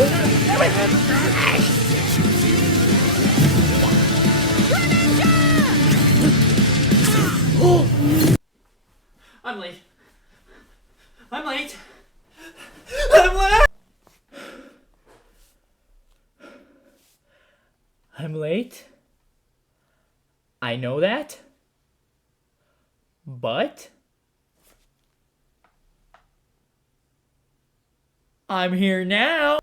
I'm late. I'm late. I'm late. I'm late. I know that. But I'm here now.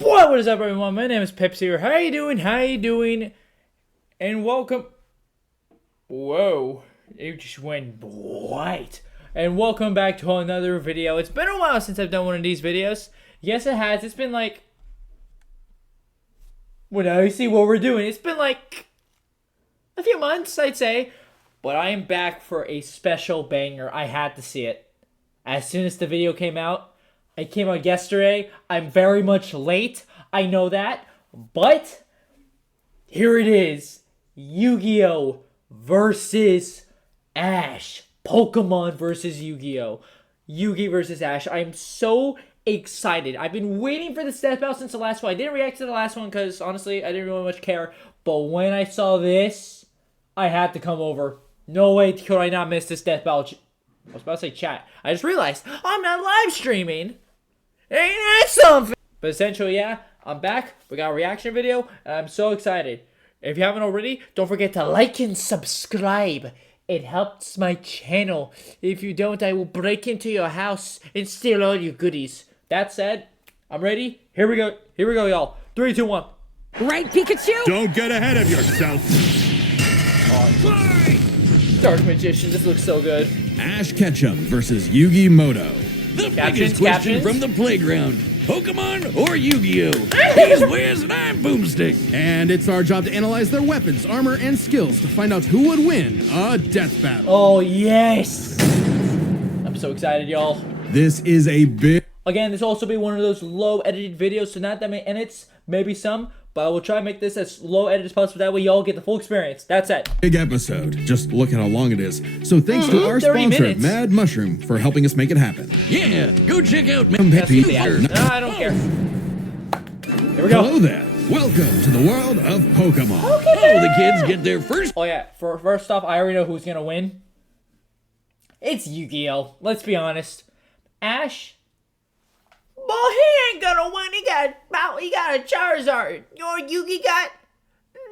What is up, everyone? My name is Pips here. How you doing? How you doing? And welcome. Whoa, it just went white. And welcome back to another video. It's been a while since I've done one of these videos. Yes, it has. It's been like, well, now you see what we're doing. It's been like a few months, I'd say. But I am back for a special banger. I had to see it. As soon as the video came out, it came out yesterday. I'm very much late. I know that. But here it is. Yu-Gi-Oh! Versus Ash. Pokemon versus Yu-Gi-Oh! Yugi versus Ash. I'm so excited. I've been waiting for this death battle since the last one. I didn't react to the last one because, honestly, I didn't really much care. But when I saw this, I had to come over. No way could I not miss this death battle. I was about to say chat. I just realized I'm not live streaming. Ain't that something? But essentially, yeah, I'm back. We got a reaction video, and I'm so excited. If you haven't already, don't forget to like and subscribe. It helps my channel. If you don't, I will break into your house and steal all your goodies. That said, I'm ready. Here we go. Here we go, y'all. 3, 2, 1. Right, Pikachu? Don't get ahead of yourself. Dark Magician. This looks so good. Ash Ketchum versus Yugi Moto. The Captions, biggest question captions? from the playground. Pokemon or Yu-Gi-Oh? He's Wiz and I'm Boomstick. And it's our job to analyze their weapons, armor, and skills to find out who would win a death battle. Oh, yes. I'm so excited, y'all. This is a big... Again, this will also be one of those low edited videos, so not that many edits, maybe some, but I will try to make this as low edit as possible. That way y'all get the full experience. That's it. Big episode. Just look at how long it is. So thanks to our 30 sponsor, minutes. Mad Mushroom, for helping us make it happen. Yeah, go check out Skip the ad. No, I don't care. Here we go. Hello there. Welcome to the world of Pokemon. Oh, the kids get their first. Oh yeah, first off, I already know who's gonna win. It's Yu-Gi-Oh! Let's be honest. Ash, well, he ain't gonna win. He got a Charizard. Your Yugi got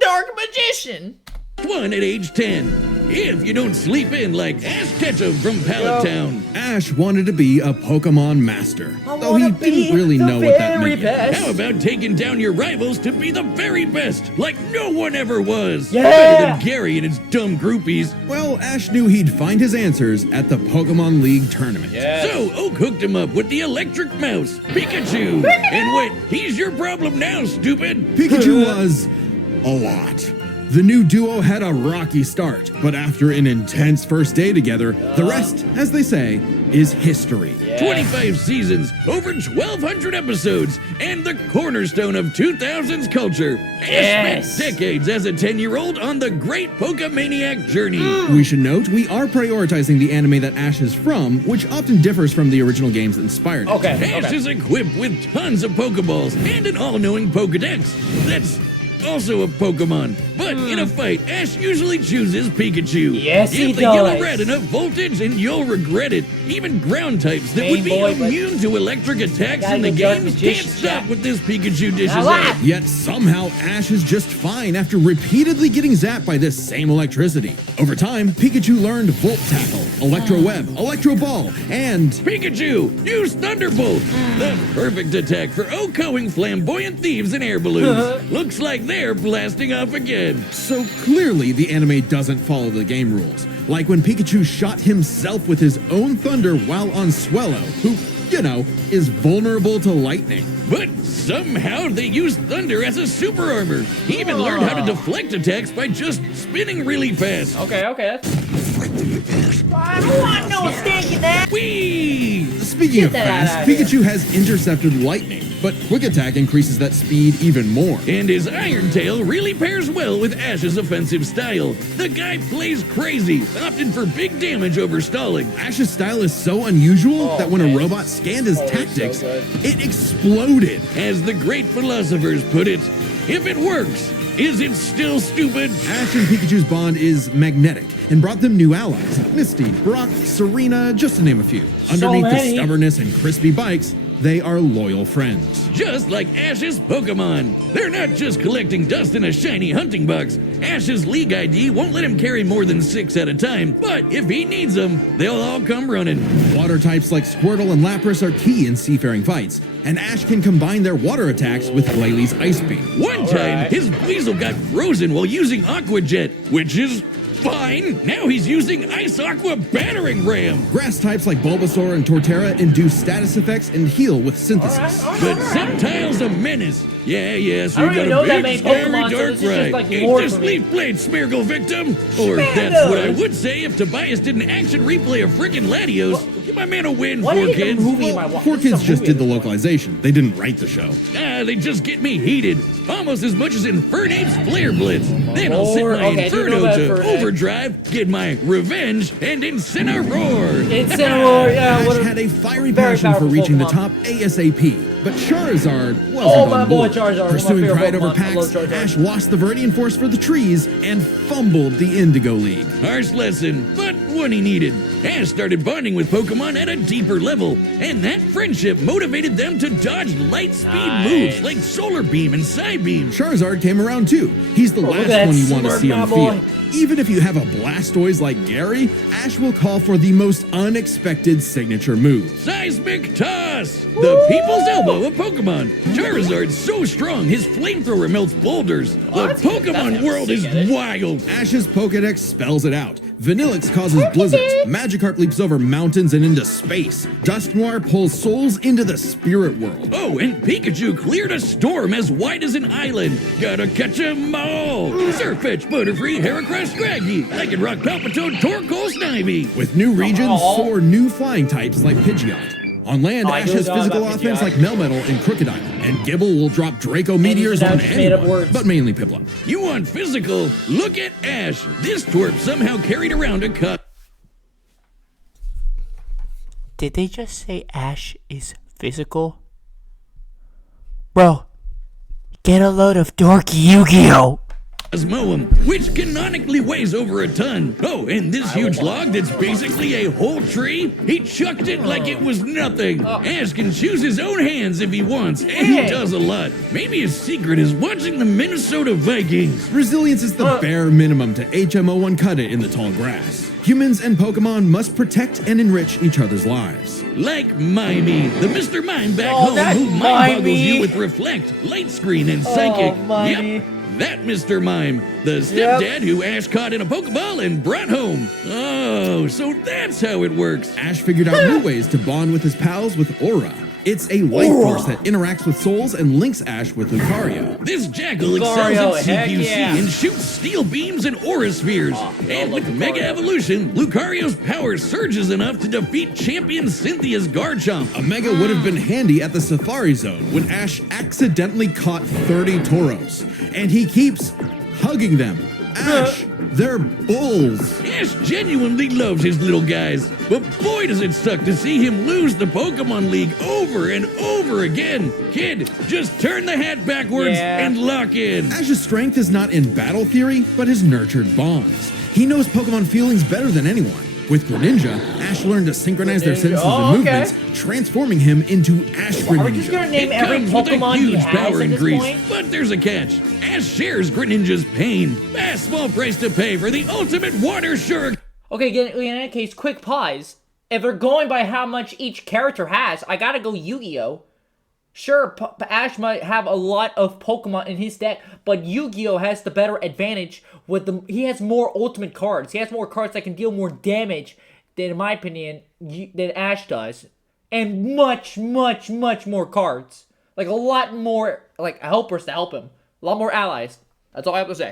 Dark Magician. One at age 10. If you don't sleep in like Ash Ketchum from Pallet Town. Ash wanted to be a Pokemon master, I though he wanna be didn't really the know what that very meant. best. How about taking down your rivals to be the very best, like no one ever was? Yeah. Better than Gary and his dumb groupies. Well, Ash knew he'd find his answers at the Pokemon League tournament. So Oak hooked him up with the electric mouse, Pikachu. And wait, he's your problem now, stupid. Pikachu was a lot. The new duo had a rocky start, but after an intense first day together, the rest, as they say, is history. 25 seasons, over 1,200 episodes, and the cornerstone of 2000s culture. Ash spent decades as a 10-year-old on the great Pokemaniac journey. We should note, we are prioritizing the anime that Ash is from, which often differs from the original games that inspired it. Ash is equipped with tons of Pokeballs and an all-knowing Pokedex. That's also a Pokemon, but in a fight, Ash usually chooses Pikachu. Yes, he Give the does. yellow red enough voltage and you'll regret it. Even ground types that would be immune to electric attacks in the game can't stop what this Pikachu dishes out. Yet somehow Ash is just fine after repeatedly getting zapped by this same electricity. Over time, Pikachu learned Volt Tackle, Electro Web, Electro Ball, and... Pikachu, use Thunderbolt! The perfect attack for Okoing flamboyant thieves and air balloons. Looks like they're blasting off again. So clearly the anime doesn't follow the game rules. Like when Pikachu shot himself with his own thunder while on Swellow, who, you know, is vulnerable to lightning. But somehow they used thunder as a super armor. He even learned how to deflect attacks by just spinning really fast. Okay. I don't want no stake in that. Whee! Speaking of Get that fast, out of here. Pikachu has intercepted lightning, but Quick Attack increases that speed even more. And his Iron Tail really pairs well with Ash's offensive style. The guy plays crazy, opting for big damage over stalling. Ash's style is so unusual Oh, that when man. a robot scanned his Oh, tactics, so good. it exploded. As the great philosophers put it, if it works, is it still stupid? Ash and Pikachu's bond is magnetic and brought them new allies. Misty, Brock, Serena, just to name a few. Underneath the many. stubbornness and crispy bikes, they are loyal friends. Just like Ash's Pokemon. They're not just collecting dust in a shiny hunting box. Ash's League ID won't let him carry more than 6 at a time, but if he needs them, they'll all come running. Water types like Squirtle and Lapras are key in seafaring fights, and Ash can combine their water attacks with Glalie Ice Beam. One time, right. his Weasel got frozen while using Aqua Jet, which is fine. Now he's using Ice Aqua Battering Ram. Grass types like Bulbasaur and Torterra induce status effects and heal with synthesis. But Sceptile's a menace. Yeah, so I you don't got even know a that big, many scary Pokemon, so dark this is just ride. like Ain't lore this for me. Leaf Blade Smeargle victim? Or that's what I would say if Tobias didn't action replay a frickin' Latios. Give my man a win, What 4 is kids. the movie am I watching? Four Kids just did the localization. They didn't write the show. They just get me heated. Almost as much as Infernape's Flare Blitz. Then I'll set my Okay, I do know Inferno about to Infernape. overdrive, get my revenge, and Incineroar. Incineroar, yeah, Ash what had a fiery very passion for powerful reaching the Pokemon. top ASAP, but Charizard wasn't Oh, my on boy board. Charizard, one of my Pursuing favorite pride over Pokemon. I love packs, Charizard. Ash lost the Viridian Force for the trees and fumbled the Indigo League. Harsh lesson, but one he needed. Ash started bonding with Pokemon at a deeper level, and that friendship motivated them to dodge light speed moves like Solar Beam and Psybeam. Charizard came around too. He's the look at last that one you want to smirk, see on the my field. boy. Even if you have a Blastoise like Gary, Ash will call for the most unexpected signature move. Seismic Toss! The people's elbow of Pokemon. Charizard's so strong, his flamethrower melts boulders. The that's good. Pokemon That's world is sick, isn't it? wild. Ash's Pokedex spells it out. Vanillix causes blizzards, Magikarp leaps over mountains and into space, Dusknoir pulls souls into the spirit world. Oh, and Pikachu cleared a storm as wide as an island. Gotta catch 'em all. Surfetch, Butterfree, Heracross, Scraggy, Lycanroc, Palpitoad, Torkoal, Snivy. With new regions, Oh. soar new flying types like Pidgeot. On land, I Ash do has know physical about offense Pidgeot. like Melmetal and Crocodile, and Gibble will drop Draco meteors now on just made up anyone, words. but mainly Piplup. You want physical? Look at Ash. This twerp somehow carried around a cup. Did they just say Ash is physical? Bro, get a load of dorky Yu-Gi-Oh! Moem, which canonically weighs over a ton. Oh, and this huge log that's basically a whole tree, he chucked it like it was nothing. Ash can choose his own hands if he wants, and he Hey. does a lot. Maybe his secret is watching the Minnesota Vikings. Resilience is the bare minimum to HMO1 cut it in the tall grass. Humans and Pokemon must protect and enrich each other's lives. Like Mimey, the Mr. Mime back Oh, home that's who mind boggles Mimey. you with Reflect, Light Screen, and Psychic. Mimey. Yep, that Mr. Mime, the stepdad who Ash caught in a Pokeball and brought home. Oh, so that's how it works. Ash figured out new ways to bond with his pals with Aura. It's a life force that interacts with souls and links Ash with Lucario. This jackal Lucario, excels at heck CQC yeah. and shoots steel beams and aura spheres. And with Mega Evolution, Lucario's power surges enough to defeat champion Cynthia's Garchomp. A Mega would have been handy at the Safari Zone when Ash accidentally caught 30 Tauros, and he keeps hugging them. Ash, they're bulls. Ash genuinely loves his little guys, but boy does it suck to see him lose the Pokemon League over and over again. Kid, just turn the hat backwards Yeah. and lock in. Ash's strength is not in battle theory, but his nurtured bonds. He knows Pokemon feelings better than anyone. With Greninja, Ash learned to synchronize their senses Oh, and okay. movements, transforming him into Ash Are we just Greninja. gonna name It every comes with a Pokemon he huge has power at this increase, point? but there's a catch. Ash shares Greninja's pain. A small price to pay for the ultimate water shark. Okay, in that case, quick pause. If they're going by how much each character has, I gotta go Yu-Gi-Oh! Sure, Ash might have a lot of Pokemon in his deck, but Yu-Gi-Oh! Has the better advantage with the. He has more ultimate cards. He has more cards that can deal more damage than, in my opinion, than Ash does, and much, much, much more cards. Like a lot more, like helpers to help him. A lot more allies. That's all I have to say.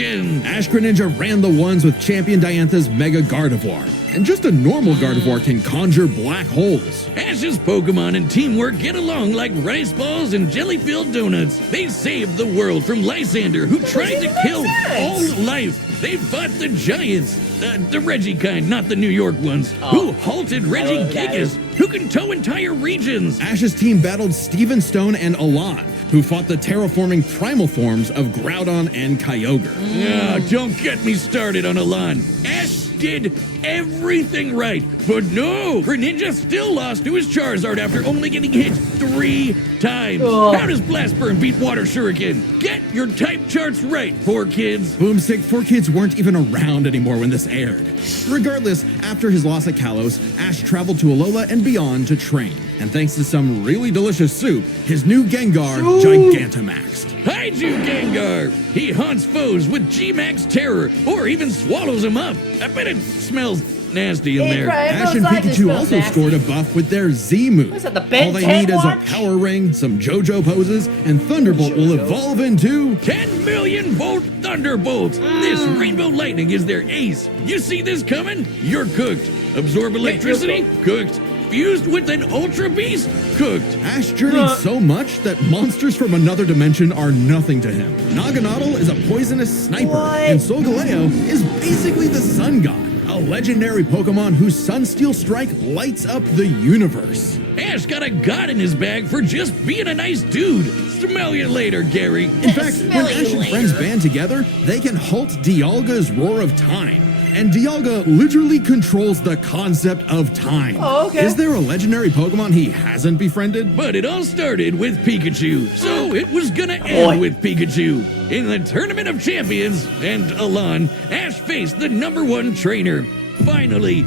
Shuriken. Ash Greninja ran the ones with Champion Diantha's Mega Gardevoir. And just a normal Gardevoir can conjure black holes. Ash's Pokemon and teamwork get along like rice balls and jelly-filled donuts. They saved the world from Lysander, who tried to kill all life. They fought the giants, the Reggie kind, not the New York ones, who halted Reggie Gigas, who can tow entire regions. Ash's team battled Steven Stone and Alon, who fought the terraforming primal forms of Groudon and Kyogre. Don't get me started on Alon. Ash did everything right, but no, Greninja still lost to his Charizard after only getting hit 3 times. How does Blast Burn beat Water Shuriken? Get your type charts right, 4Kids. Boomstick, 4Kids weren't even around anymore when this aired. Regardless, after his loss at Kalos, Ash traveled to Alola and beyond to train. And thanks to some really delicious soup, his new Gengar Gigantamaxed. Hide-you, Gengar! He haunts foes with G-Max Terror, or even swallows them up. I bet it smells nasty in there. Ash and Pikachu also scored a buff with their Z move. What's that, the Ben All they 10 need is a watch? power ring, some JoJo poses, and Thunderbolt will evolve into 10 million volt Thunderbolts! This Rainbow Lightning is their ace. You see this coming? You're cooked. Absorb electricity? Cooked. Fused with an Ultra Beast? Cooked. Ash journeyed so much that monsters from another dimension are nothing to him. Naganadel is a poisonous sniper, and Solgaleo is basically the sun god, a legendary Pokemon whose Sunsteel Strike lights up the universe. Ash got a god in his bag for just being a nice dude. Smell you later, Gary. In fact, when Ash and friends band together, they can halt Dialga's Roar of Time. And Dialga literally controls the concept of time. Oh, okay. Is there a legendary Pokemon he hasn't befriended? But it all started with Pikachu, so it was gonna end with Pikachu. In the Tournament of Champions, and Alon, Ash faced the #1 trainer. Finally,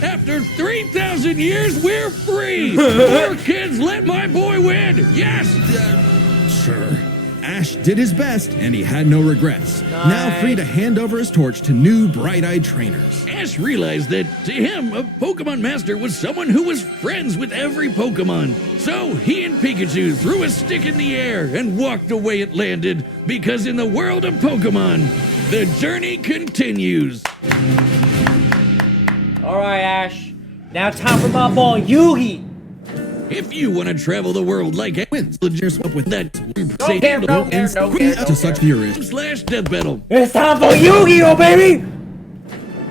after 3,000 years, we're free! 4Kids, let my boy win! Yes! Sure. Ash did his best, and he had no regrets. Now free to hand over his torch to new bright-eyed trainers. Ash realized that, to him, a Pokemon Master was someone who was friends with every Pokemon. So he and Pikachu threw a stick in the air and walked the way it landed, because in the world of Pokemon, the journey continues. Alright, Ash. Now time for my boy, Yugi. If you want to travel the world like Wins legit swap with that Don't care, don't care, don't care. to such theorists. / death battle. It's time for Yu-Gi-Oh, baby!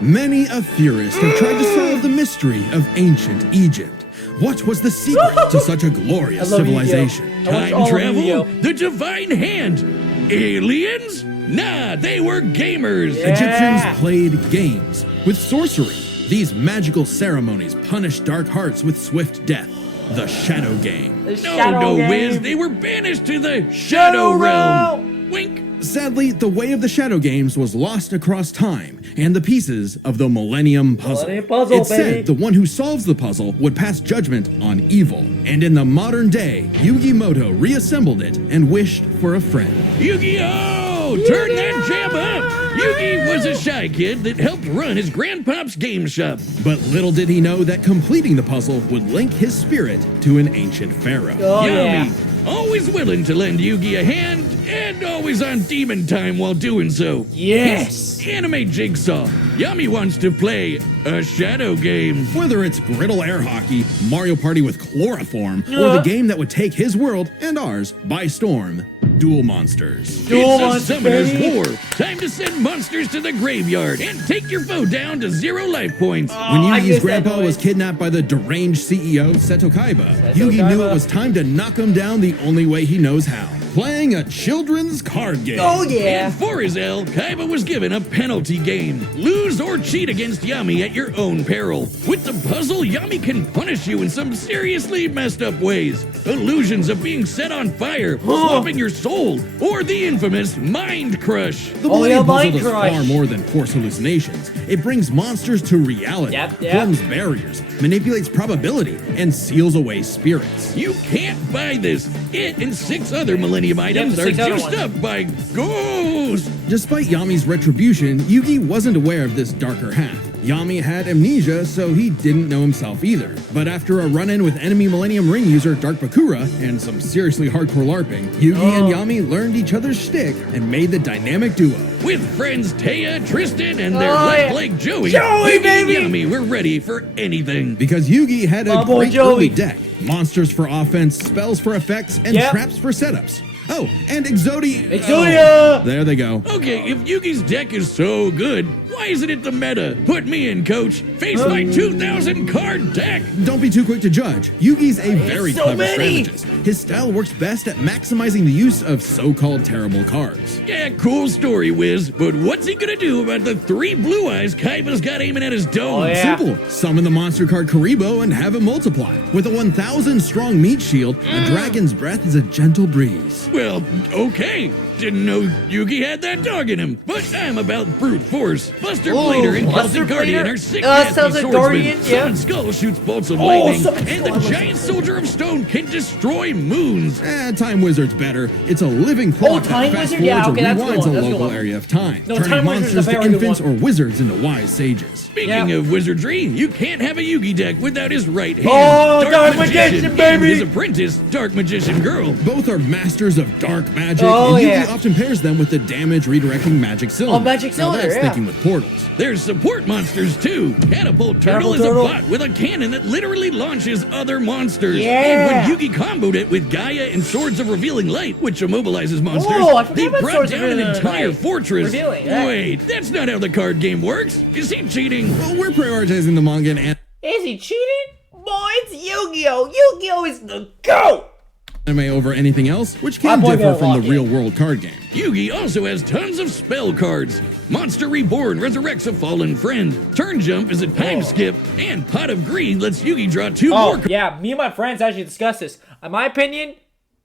Many a theorist have tried to solve the mystery of ancient Egypt. What was the secret to such a glorious I love civilization? Yu-Gi-Oh. I watched Time all of travel? Yu-Gi-Oh. The divine hand? Aliens? Nah, they were gamers. Yeah. Egyptians played games with sorcery. These magical ceremonies punished dark hearts with swift death. The Shadow Game. The Shadow Game. Wiz, they were banished to the Shadow Realm. Wink. Sadly, the way of the Shadow Games was lost across time and the pieces of the Millennium Puzzle. Millennium Puzzle, It's baby. said the one who solves the puzzle would pass judgment on evil. And in the modern day, Yugi Moto reassembled it and wished for a friend. Yu-Gi-Oh! Turn that jam up! Yugi was a shy kid that helped run his grandpop's game shop. But little did he know that completing the puzzle would link his spirit to an ancient pharaoh. Oh, Yummy! yeah. Always willing to lend Yugi a hand, and always on demon time while doing so. Yes. His anime Jigsaw. Yummy wants to play a shadow game. Whether it's Griddle Air Hockey, Mario Party with Chloroform, or the game that would take his world and ours by storm, Duel Monsters. Duel It's a Monsters, summoner's baby. war. Time to send monsters to the graveyard and take your foe down to 0 life points. When I Yugi's missed that grandpa was noise. kidnapped by the deranged CEO, Seto Kaiba, Yugi knew it was time to knock him down the only way he knows how. Playing a children's card game. Oh, yeah. And for his L, Kaiba was given a penalty game. Lose or cheat against Yami at your own peril. With the puzzle, Yami can punish you in some seriously messed up ways. Illusions of being set on fire, swapping your soul, or the infamous Mind Crush. The Oh, yeah, Millennium Puzzle Mind does Crush. far more than force hallucinations. It brings monsters to reality, Yep. forms barriers, manipulates probability, and seals away spirits. You can't buy this. It and 6 other Millennium items the are 6 other juiced ones. up by ghosts. Despite Yami's retribution, Yugi wasn't aware of this darker half. Yami had amnesia, so he didn't know himself either. But after a run-in with enemy Millennium Ring user Dark Bakura and some seriously hardcore LARPing, Yugi and Yami learned each other's shtick and made the dynamic duo. With friends Taya, Tristan, and their left leg Joey, Yugi baby! and Yami were ready for anything. Because Yugi had a boy great Joey. early deck. Monsters for offense, spells for effects, and traps for setups. Oh, and Exodia! Exodia! Oh, there they go. Okay, if Yugi's deck is so good, why isn't it the meta? Put me in, coach. Face my 2,000 card deck. Don't be too quick to judge. Yugi's a very so clever many. strategist. His style works best at maximizing the use of so-called terrible cards. Yeah, cool story, Wiz. But what's he gonna do about the 3 blue eyes Kaiba's got aiming at his dome? Oh, yeah. Simple. Summon the monster card Karibo and have it multiply. With a 1,000 strong meat shield, a dragon's breath is a gentle breeze. Well, okay. Didn't know Yugi had that dog in him. But I'm about brute force. Buster Blader and Buster Celtic Guardian Blader? are sick Celtic swordsmen. Guardian, yeah. Summon Skull shoots bolts of lightning. Summon And the Skull, giant soldier of stone can destroy moons. Time Wizard's better. It's a living clock Time that fast Wizard? Yeah, forwards okay, or that's a good rewinds one, a that's a good local one. area of time, No, turning Time Wizard's monsters a to very good infants one. or wizards into wise sages. Speaking Yeah. of wizardry, you can't have a Yugi deck without his right hand. Oh, Dark Magician, and baby! his apprentice, Dark Magician Girl. Both are masters of dark magic, Oh, and Yugi yeah. often pairs them with the damage redirecting magic cylinder. Magic Now Cylinder, that's yeah. thinking with portals. There's support monsters too. Catapult Turtle Catapult is Turtle. a bot with a cannon that literally launches other monsters. Yeah. And when Yugi comboed it with Gaia and Swords of Revealing Light, which immobilizes monsters, Oh, I forgot they about brought Swords of down an Revealing entire Light. fortress. Revealing, yeah. Wait, that's not how the card game works. Is he cheating? Well, we're prioritizing the manga and Is he cheating? Boy, it's Yu-Gi-Oh! Yu-Gi-Oh is the GOAT! anime over anything else, which can boy differ gonna from lock the in. real-world card game. Yugi also has tons of spell cards. Monster Reborn resurrects a fallen friend. Turn Jump is a time skip. And Pot of Greed lets Yugi draw 2 more cards. Yeah, me and my friends actually discussed this. In my opinion,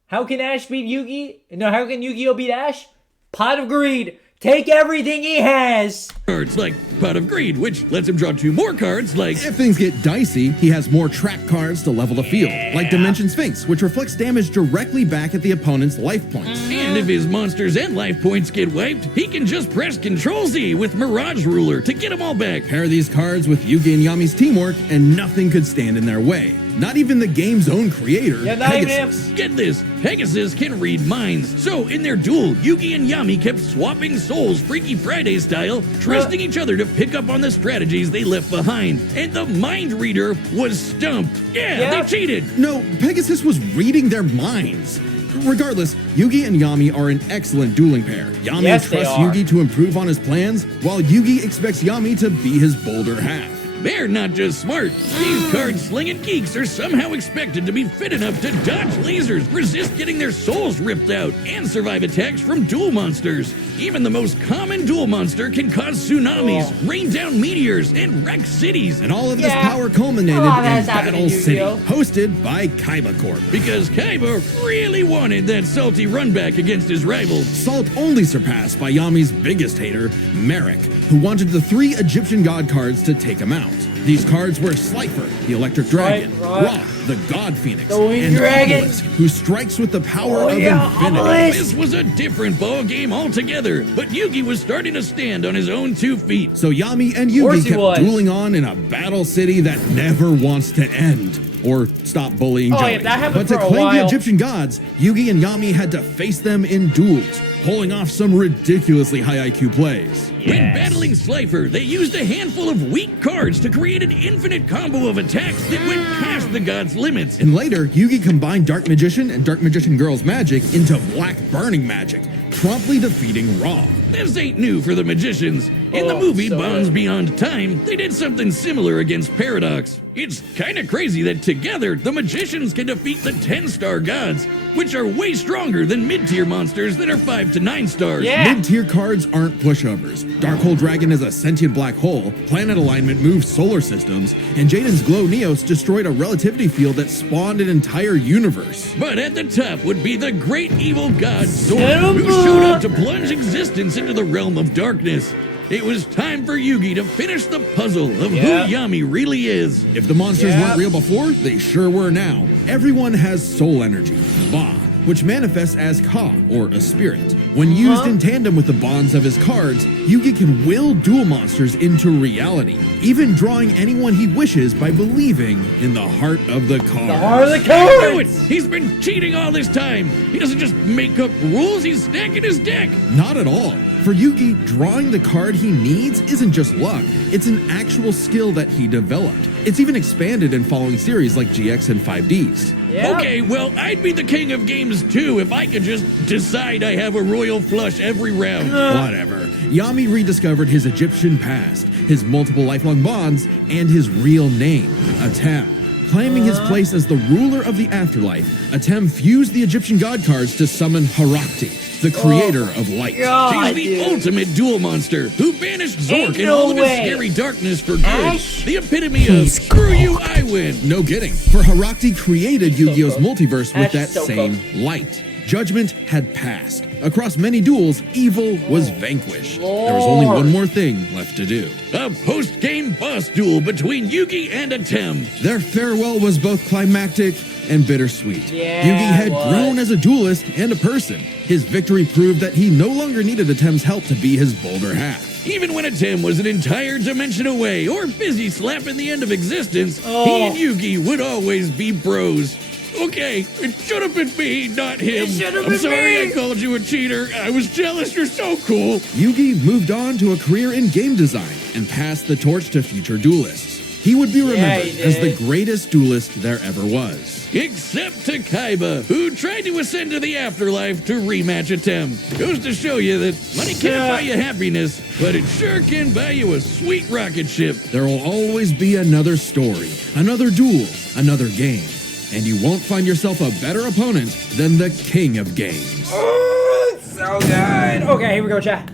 how can Ash beat Yugi? No, how can Yu-Gi-Oh beat Ash? Pot of Greed. Take everything he has. Like Pot of Greed, which lets him draw 2 more cards, like... If things get dicey, he has more trap cards to level the field, like Dimension Sphinx, which reflects damage directly back at the opponent's life points. And if his monsters and life points get wiped, he can just press Ctrl-Z with Mirage Ruler to get them all back. Pair these cards with Yugi and Yami's teamwork, and nothing could stand in their way. Not even the game's own creator, Yeah, not even him. Pegasus. Get this, Pegasus can read minds. So in their duel, Yugi and Yami kept swapping souls Freaky Friday style, trusting each other to pick up on the strategies they left behind. And the mind reader was stumped. Yeah, they cheated. No, Pegasus was reading their minds. Regardless, Yugi and Yami are an excellent dueling pair. Yami Yes, they trusts are. Yugi to improve on his plans, while Yugi expects Yami to be his bolder half. They're not just smart. These card-slinging geeks are somehow expected to be fit enough to dodge lasers, resist getting their souls ripped out, and survive attacks from duel monsters. Even the most common duel monster can cause tsunamis, rain down meteors, and wreck cities. And all of this Yeah. power culminated Oh, in that's happening, Battle City, Yu-Gi-Oh. hosted by Kaiba Corp. Because Kaiba really wanted that salty run back against his rival. Salt only surpassed by Yami's biggest hater, Merrick, who wanted the 3 Egyptian god cards to take him out. These cards were Slifer, the Electric Dragon, Right. Ra, the God Phoenix, The Winged and Dragon. Obelisk, who strikes with the power of infinity. Obelisk. This was a different ball game altogether, but Yugi was starting to stand on his own 2 feet. So Yami and course Yugi he kept was. dueling on in a battle city that never wants to end. Or stop bullying Oh, Joey. yeah, that happened But to for a claim the while. Egyptian gods, Yugi and Yami had to face them in duels, pulling off some ridiculously high IQ plays. When battling Slifer, they used a handful of weak cards to create an infinite combo of attacks that went past the god's limits. And later, Yugi combined Dark Magician and Dark Magician Girl's magic into Black Burning magic, promptly defeating Ra. This ain't new for the magicians. In the movie so Bonds good. Beyond Time, they did something similar against Paradox. It's kinda crazy that together, the magicians can defeat the 10-star gods, which are way stronger than mid-tier monsters that are 5 to 9 stars. Yeah. Mid-tier cards aren't pushovers. Darkhold Dragon is a sentient black hole, planet alignment moves solar systems, and Jaden's Glow Neos destroyed a relativity field that spawned an entire universe. But at the top would be the great evil god Zord, who showed up to plunge existence into the realm of darkness. It was time for Yugi to finish the puzzle of who Yami really is. If the monsters weren't real before, they sure were now. Everyone has soul energy, Ba, which manifests as Ka, or a spirit. When used in tandem with the bonds of his cards, Yugi can will duel monsters into reality, even drawing anyone he wishes by believing in the heart of the card. The heart of the I knew it! cards! He's been cheating all this time! He doesn't just make up rules, he's stacking his deck! Not at all. For Yugi, drawing the card he needs isn't just luck, it's an actual skill that he developed. It's even expanded in following series like GX and 5Ds. Yeah. Okay, well, I'd be the king of games too if I could just decide I have a royal flush every round. Whatever. Yami rediscovered his Egyptian past, his multiple lifelong bonds, and his real name, Atem. Claiming his place as the ruler of the afterlife, Atem fused the Egyptian god cards to summon Harakti, the creator of light. God, She's the dude. ultimate duel monster who banished Zork Ain't and no all of his way. scary darkness for good. Ash? The epitome of screw you, I win. No kidding, for Harakti created Yu-Gi-Oh's cool. multiverse with Ash that is so same light. Judgment had passed. Across many duels, evil was vanquished. There was only one more thing left to do. A post-game boss duel between Yugi and Atem. Their farewell was both climactic and bittersweet. Yeah, Yugi had it was. grown as a duelist and a person. His victory proved that he no longer needed Atem's help to be his bolder half. Even when Atem was an entire dimension away or busy slapping the end of existence, he and Yugi would always be bros. Okay, it should have been me, not him. It should have I'm been sorry me. I called you a cheater. I was jealous. You're so cool. Yugi moved on to a career in game design and passed the torch to future duelists. He would be remembered he as the did. greatest duelist there ever was. Except to Kaiba, who tried to ascend to the afterlife to rematch Atem. Goes to show you that money can't buy you happiness, but it sure can buy you a sweet rocket ship. There will always be another story, another duel, another game. And you won't find yourself a better opponent than the king of games. Oh, it's so good. Okay, here we go, chat.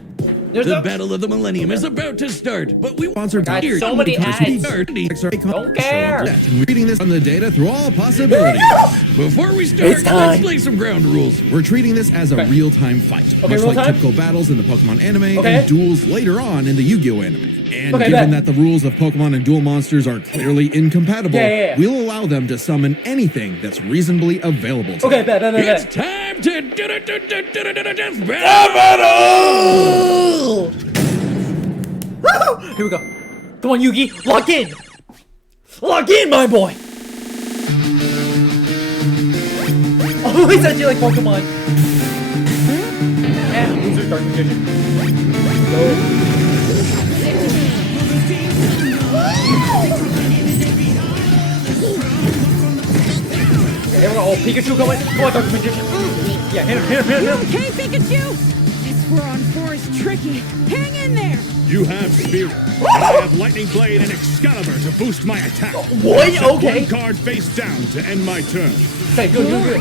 There's The a battle of the millennium is about to start, but we Sponsored Got by so many ads. Don't care. And reading this on the data through all possibilities. Before we start, It's time. let's play some ground rules. We're treating this as a real-time fight, much like real-time? typical battles in the Pokemon anime Okay. and duels later on in the Yu-Gi-Oh anime. And Okay, given bet. that the rules of Pokemon and duel monsters are clearly incompatible, Yeah. we'll allow them to summon anything that's reasonably available to Okay, them. bet. It's time to death battle! Here we go. Come on, Yugi. Lock in. Lock in, my boy. Oh, he's actually like Pokemon. And loser dark magician. Go. Here we go. Oh, Pikachu coming. Come on, dark magician. Yeah, hit him. Okay, Pikachu? This we're on four is tricky. Hang in there. You have Spirit, and I have Lightning Blade and Excalibur to boost my attack. What? Set Okay. one card face down to end my turn. Okay, good.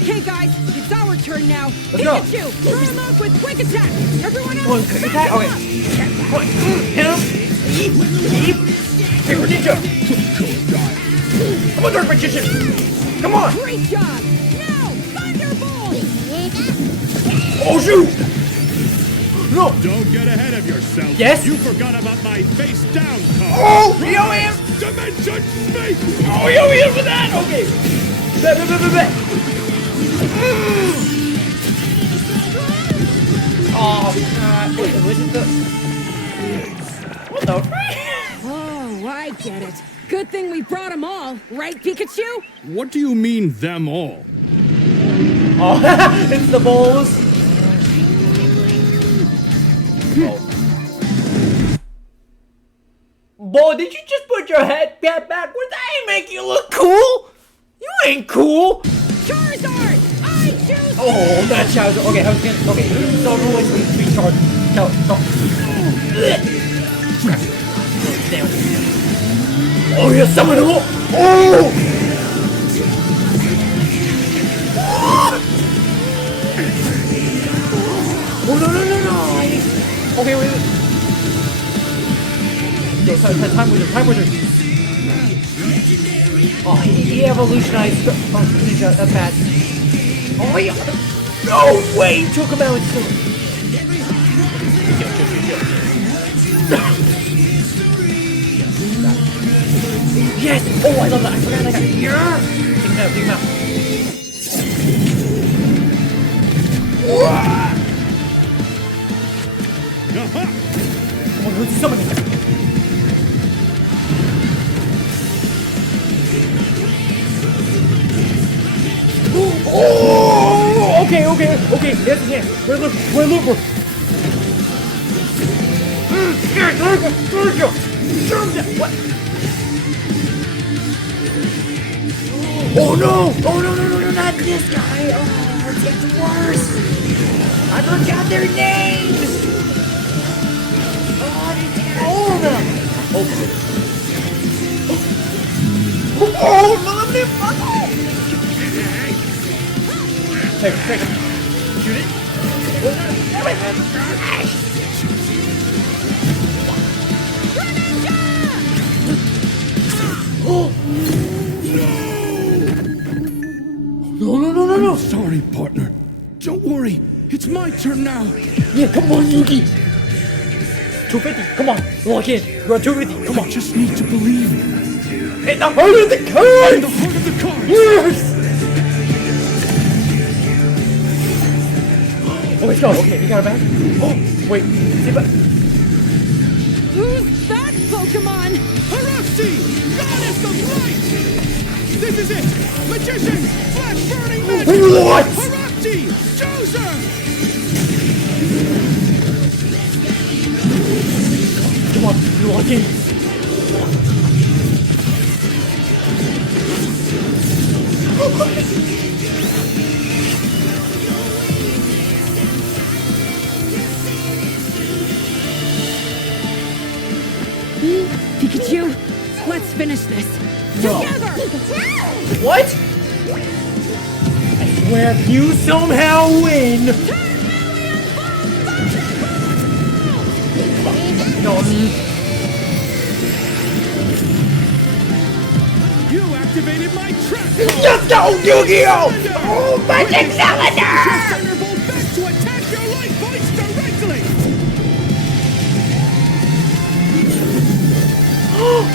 Okay, guys, it's our turn now. Let's go. Pikachu, throw him off with quick attack. Everyone else, Come on, quick attack. back Okay. him up. Come on. Hit him. Yeep. Paper ninja. Come on, dark magician. Come on. Great job. Now, Thunderbolt. Oh, shoot. No. Don't get ahead of yourself. Yes? You forgot about my face down card. Oh, yo, am. Dimension Snake! Oh, yo, hit with that. Okay. Bet. Oh, God. Wait, wasn't the... What the frick? Oh, I get it. Good thing we brought them all, right, Pikachu? What do you mean, them all? Oh, it's the balls. Oh. Bo, did you just put your head backwards? That ain't make you look cool. You ain't cool. Charizard, I choose. Oh, that Charizard. Okay, how's it gonna? Okay, so always be charged. No. Damn it. Oh, you're summon him up. Oh! Oh, no. Okay, wait. Yo, time wizard. Oh, he evolutionized. Oh, ninja, that's bad. Oh, yeah. No way, he took him out. Yes! Oh, I love that. I forgot that guy. Yeah! Take him out. Aha! Oh, who's summoning? Oh, okay. Yes, yes. Where's Luper? What? Oh no! Not this guy! Oh, it's getting worse! I forgot their names! Oh, they did all of them! Oh, lovely fucker! Take it. Shoot it. Oh! No. Sorry, partner. Don't worry. It's my turn now. Yeah, come on, Yugi. 250. Come on. Lock in. You're at 250. Come on. I just need to believe. In the heart of the cards! In the heart of the cards. Yes! Oh, let's go. Okay, you got it back. Oh, wait. See, but... Who's that Pokemon? Harashi! Goddess of light! This is it! Magician! Flash burning magic! What? Harashi! Choser! Come on, you lock in. Pikachu, let's finish this. No. Together! What? I swear if you somehow win... No. You activated my trap! Let's go, Yu-Gi-Oh! Oh, Magic Cylinder! Thunderbolt back to attack your life points directly!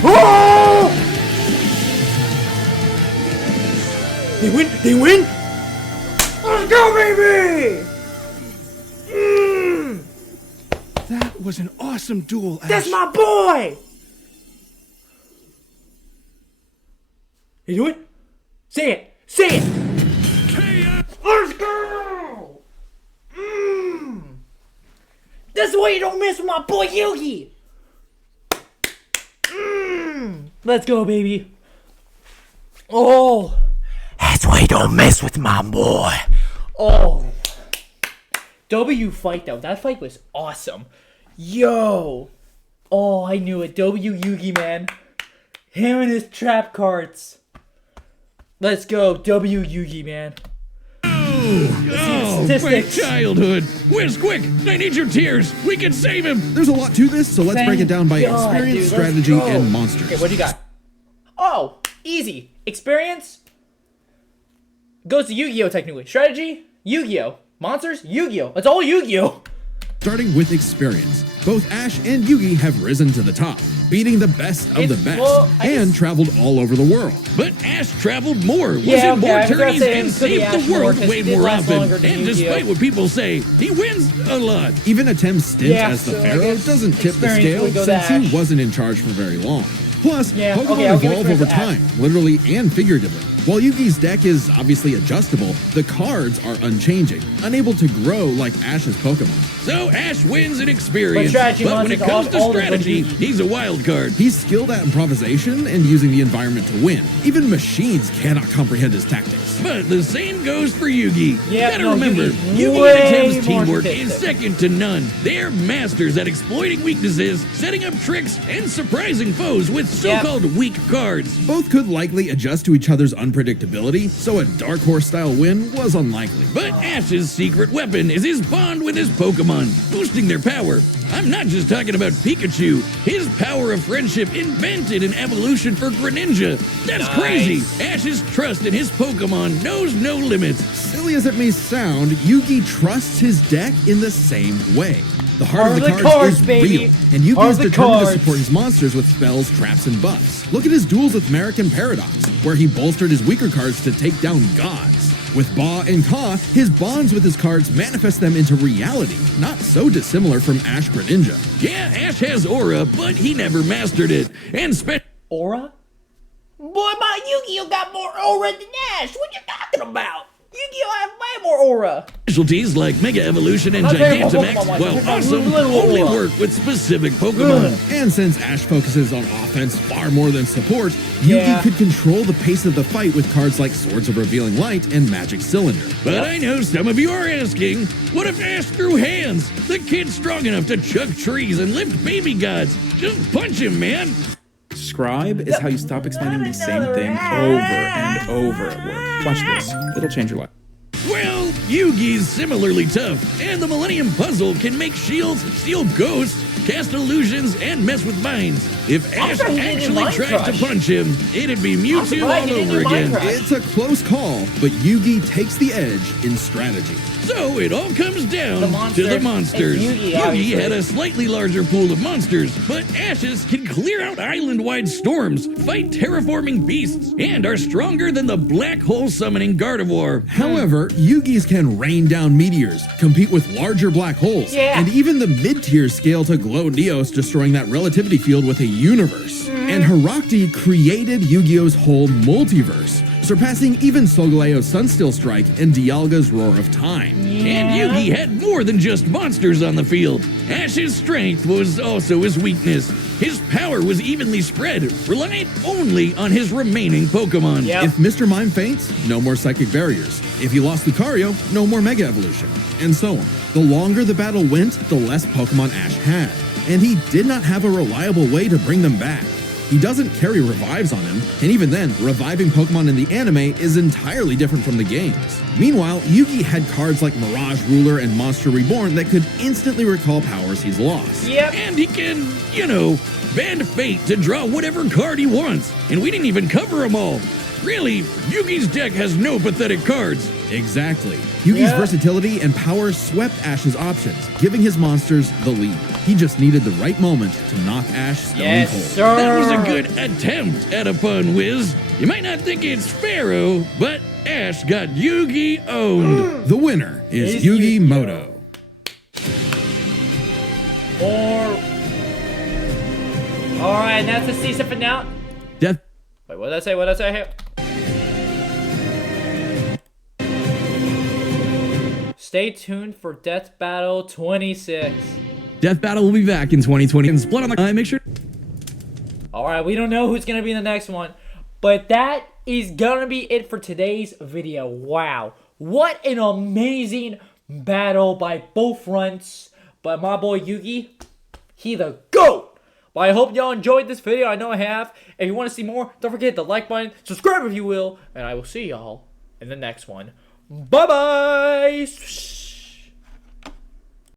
Oh! They win? Let's go, baby! That was an awesome duel, Ash. That's my boy! You do it? Say it! Let's go! That's why you don't mess with my boy Yugi! Let's go, baby. Oh! That's why you don't mess with my boy. Oh. W fight though. That fight was awesome. Yo. Oh, I knew it. W Yugi, man. Him and his trap cards. Let's go. W Yugi, man. Oh, my childhood! Whiz, quick! I need your tears! We can save him! There's a lot to this, so let's break it down by God, experience, dude, strategy, let's go. and monsters. Okay, what do you got? Oh, easy. Experience goes to Yu-Gi-Oh! Technically. Strategy, Yu-Gi-Oh! Monsters, Yu-Gi-Oh! It's all Yu-Gi-Oh! Starting with experience, both Ash and Yugi have risen to the top, beating the best of the best, well, and traveled all over the world. But Ash traveled more, was Yeah, in okay, more I was gonna tourneys, say and it could be saved Ash the more, world 'cause way he did more last often. longer than And Yu-Gi-Oh. despite what people say, he wins a lot. Even Atem's stint Yeah, as the so I Pharaoh guess doesn't tip the experience scale would go to since he Ash. wasn't in charge for very long. Plus, Yeah, Pokemon okay, I'll give evolve experience over to Ash. time, literally and figuratively. While Yugi's deck is obviously adjustable, the cards are unchanging, unable to grow like Ash's Pokemon. So Ash wins in experience. But strategy But when it monsters, comes to all the strategy, Yugi. he's a wild card. He's skilled at improvisation and using the environment to win. Even machines cannot comprehend his tactics. But the same goes for Yugi. Yeah, Gotta no, remember, Yugi's Yugi way and Atem's more teamwork is statistic. second to none. They're masters at exploiting weaknesses, setting up tricks, and surprising foes with so-called weak cards. Both could likely adjust to each other's unpredictability, so a Dark Horse-style win was unlikely. But Ash's secret weapon is his bond with his Pokemon, boosting their power. I'm not just talking about Pikachu. His power of friendship invented an evolution for Greninja. That's crazy. Ash's trust in his Pokemon knows no limits. Silly as it may sound, Yugi trusts his deck in the same way. The heart of the cards is baby. real, and Yugi Heart is of the determined to cards. support his monsters with spells, traps, and buffs. Look at his duels with Merrick and Paradox, where he bolstered his weaker cards to take down gods. With Ba and Ka, his bonds with his cards manifest them into reality, not so dissimilar from Ash Greninja. Yeah, Ash has aura, but he never mastered it. And Aura? Boy, my Yugio got more aura than Ash. What you talking about? Yugio have way more aura. specialties like Mega Evolution and I'm not very Gigantamax, Pokemon while watcher. awesome, Little only aura. work with specific Pokemon. And since Ash focuses on offense far more than support, Yeah. Yugi could control the pace of the fight with cards like Swords of Revealing Light and Magic Cylinder. But I know some of you are asking, what if Ash threw hands? The kid's strong enough to chuck trees and lift baby gods. Just punch him, man. Scribe is how you stop explaining the same thing over and over at work. Watch this. It'll change your life. Well, Yugi's similarly tough, and the Millennium Puzzle can make shields, steal ghosts, cast illusions, and mess with minds. If Ash surprised he didn't actually Mind tries Crush. to punch him, it'd be Mewtwo surprised all he didn't over do Mind again. Crush. It's a close call, but Yugi takes the edge in strategy. So it all comes down The monster. to the monsters. And Yugi, obviously. had a slightly larger pool of monsters, but Ashes can clear out island-wide storms, fight terraforming beasts, and are stronger than the black hole summoning Gardevoir. However, Yugi's can rain down meteors, compete with larger black holes, Yeah. and even the mid-tier scale to Glow Neos, destroying that relativity field with a universe. And Herakti created Yu-Gi-Oh's whole multiverse, surpassing even Solgaleo's Sunsteel Strike and Dialga's Roar of Time. And Yugi had more than just monsters on the field. Ash's strength was also his weakness. His power was evenly spread, reliant only on his remaining Pokemon. Yep. If Mr. Mime faints, no more psychic barriers. If he lost Lucario, no more Mega Evolution. And so on. The longer the battle went, the less Pokemon Ash had. And he did not have a reliable way to bring them back. He doesn't carry revives on him, and even then, reviving Pokemon in the anime is entirely different from the games. Meanwhile, Yugi had cards like Mirage Ruler and Monster Reborn that could instantly recall powers he's lost. Yep. And he can, bend fate to draw whatever card he wants. And we didn't even cover them all. Really, Yugi's deck has no pathetic cards. Exactly. Yugi's versatility and power swept Ash's options, giving his monsters the lead. He just needed the right moment to knock Ash stone Yes, cold. sir. That was a good attempt at a pun, Wiz. You might not think it's Pharaoh, but Ash got Yugi owned. The winner is Is Yugi Yugio. Moto. Alright, that's the season finale. Death Wait, what did I say? What did I say here? Stay tuned for Death Battle 26. Death Battle will be back in 2020. And Split on the make sure. Alright, we don't know who's gonna be in the next one, but that is gonna be it for today's video. Wow, what an amazing battle by both fronts. But my boy Yugi, he the GOAT! But I hope y'all enjoyed this video. I know I have. If you want to see more, don't forget the like button, subscribe if you will, and I will see y'all in the next one. Bye-bye!